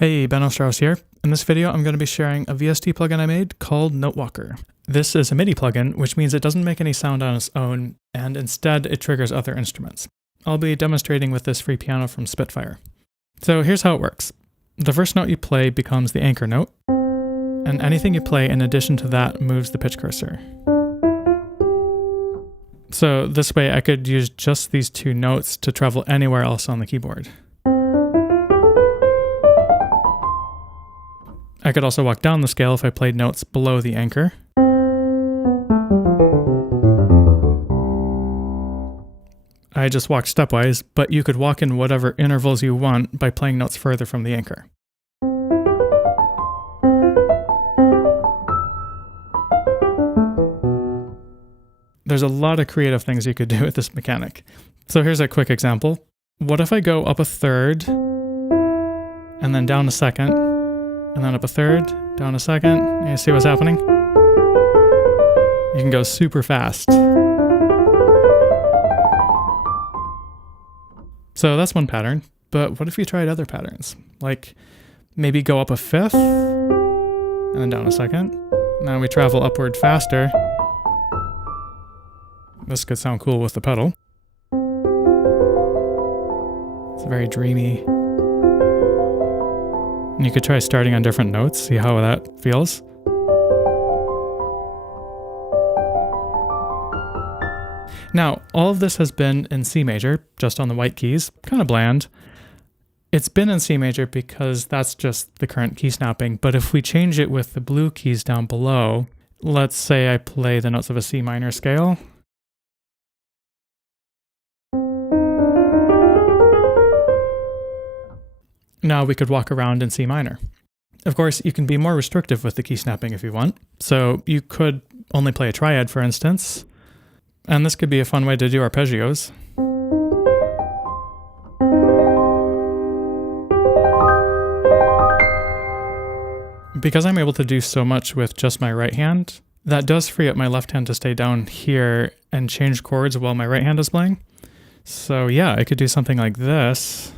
Hey, Ben Strauss here. In this video, I'm going to be sharing a VST plugin I made called Notewalker. This is a MIDI plugin, which means it doesn't make any sound on its own, and instead it triggers other instruments. I'll be demonstrating with this free piano from Spitfire. So here's how it works. The first note you play becomes the anchor note, and anything you play in addition to that moves the pitch cursor. So this way I could use just these two notes to travel anywhere else on the keyboard. I could also walk down the scale if I played notes below the anchor. I just walked stepwise, but you could walk in whatever intervals you want by playing notes further from the anchor. There's a lot of creative things you could do with this mechanic. So here's a quick example. What if I go up a third, and then down a second, and then up a third, down a second? You see what's happening? You can go super fast. So that's one pattern, but what if you tried other patterns? Like maybe go up a fifth, and then down a second. Now we travel upward faster. This could sound cool with the pedal. It's very dreamy. And you could try starting on different notes, see how that feels. Now, all of this has been in C major, just on the white keys, kind of bland. It's been in C major because that's just the current key snapping, but if we change it with the blue keys down below, let's say I play the notes of a C minor scale. Now we could walk around in C minor. Of course, you can be more restrictive with the key snapping if you want. So you could only play a triad, for instance. And this could be a fun way to do arpeggios. Because I'm able to do so much with just my right hand, that does free up my left hand to stay down here and change chords while my right hand is playing. So yeah, I could do something like this.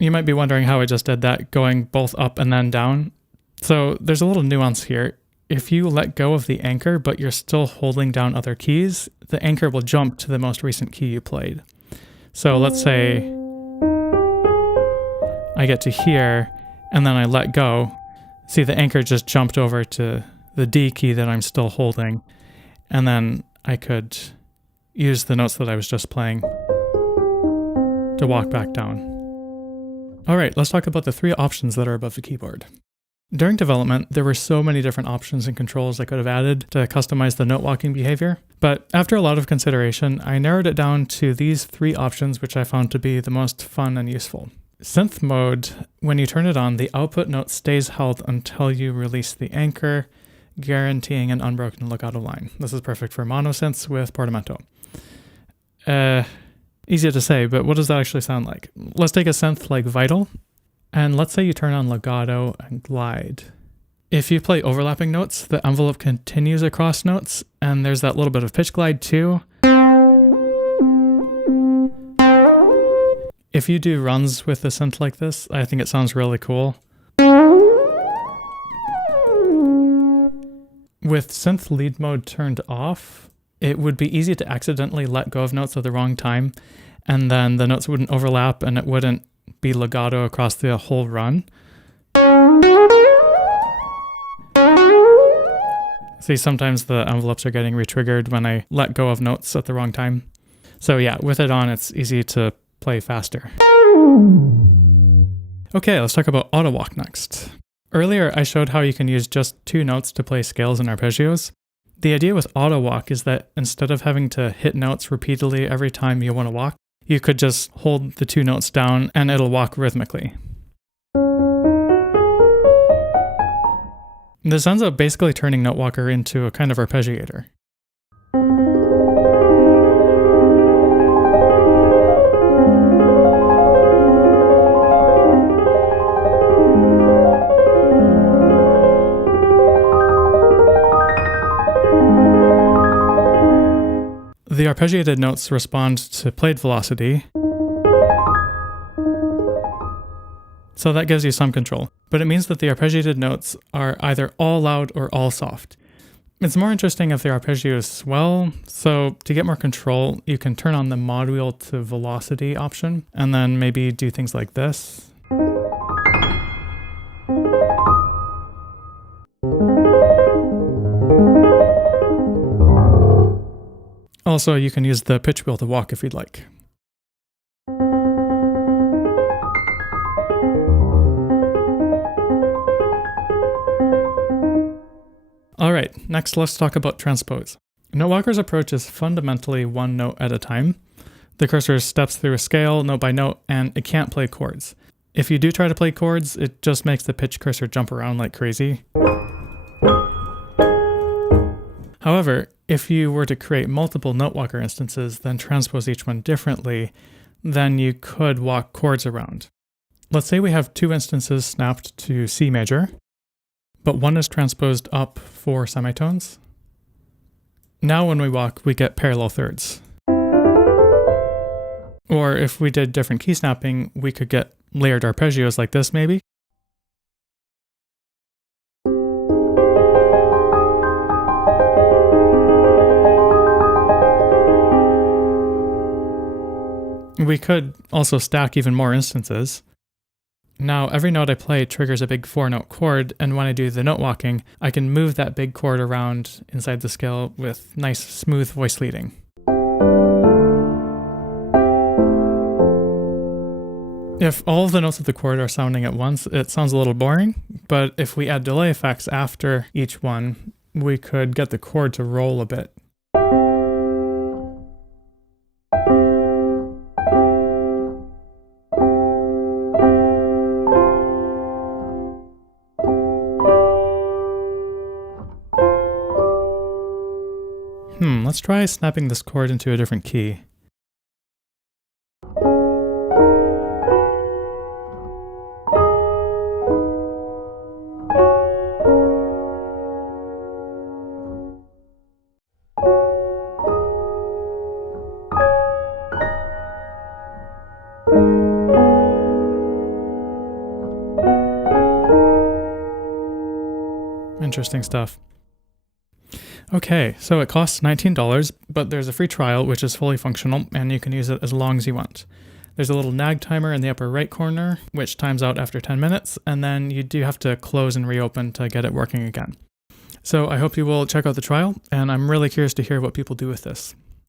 You might be wondering how I just did that, going both up and then down. So there's a little nuance here. If you let go of the anchor, but you're still holding down other keys, the anchor will jump to the most recent key you played. So let's say I get to here, and then I let go. See, the anchor just jumped over to the D key that I'm still holding, and then I could use the notes that I was just playing to walk back down. All right, let's talk about the three options that are above the keyboard. During development, there were so many different options and controls I could have added to customize the note walking behavior, but after a lot of consideration, I narrowed it down to these three options which I found to be the most fun and useful. Synth mode, when you turn it on, the output note stays held until you release the anchor, guaranteeing an unbroken legato line. This is perfect for monosynths with portamento. Easy to say, but what does that actually sound like? Let's take a synth like Vital, and let's say you turn on legato and glide. If you play overlapping notes, the envelope continues across notes, and there's that little bit of pitch glide too. If you do runs with a synth like this, I think it sounds really cool. With synth lead mode turned off, it would be easy to accidentally let go of notes at the wrong time, and then the notes wouldn't overlap and it wouldn't be legato across the whole run. See, sometimes the envelopes are getting retriggered when I let go of notes at the wrong time. So yeah, with it on, it's easy to play faster. Okay, let's talk about auto walk next. Earlier, I showed how you can use just two notes to play scales and arpeggios. The idea with auto walk is that instead of having to hit notes repeatedly every time you want to walk, you could just hold the two notes down and it'll walk rhythmically. This ends up basically turning Notewalker into a kind of arpeggiator. The arpeggiated notes respond to played velocity, so that gives you some control, but it means that the arpeggiated notes are either all loud or all soft. It's more interesting if the arpeggios swell, so to get more control, you can turn on the mod wheel to velocity option, and then maybe do things like this. Also, you can use the pitch wheel to walk if you'd like. Alright, next let's talk about transpose. Notewalker's approach is fundamentally one note at a time. The cursor steps through a scale, note by note, and it can't play chords. If you do try to play chords, it just makes the pitch cursor jump around like crazy. However, if you were to create multiple Notewalker instances, then transpose each one differently, then you could walk chords around. Let's say we have 2 instances snapped to C major, but one is transposed up 4 semitones. Now when we walk, we get parallel thirds. Or if we did different key snapping, we could get layered arpeggios like this maybe. We could also stack even more instances. Now, every note I play triggers a big 4-note chord, and when I do the note walking, I can move that big chord around inside the scale with nice, smooth voice leading. If all of the notes of the chord are sounding at once, it sounds a little boring, but if we add delay effects after each one, we could get the chord to roll a bit. Let's try snapping this chord into a different key. Interesting stuff. Okay, so it costs $19, but there's a free trial which is fully functional and you can use it as long as you want. There's a little nag timer in the upper right corner, which times out after 10 minutes, and then you do have to close and reopen to get it working again. So I hope you will check out the trial, and I'm really curious to hear what people do with this.